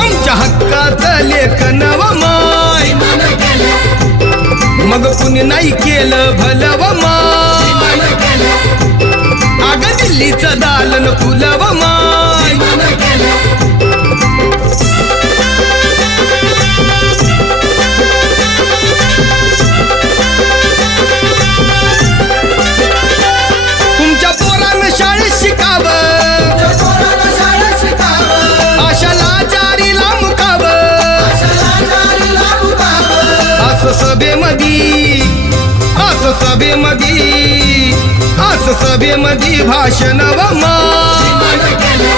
आमच्या हक्काचं लेखन व माय मग कुणी नाही केलं भलं व माय अग दिल्लीचं दालन फुलं व माय तुमच्या पोरानं शाळेत शिकावं आशाला जारीला मुकावं असं सभेमधी भाषण व माय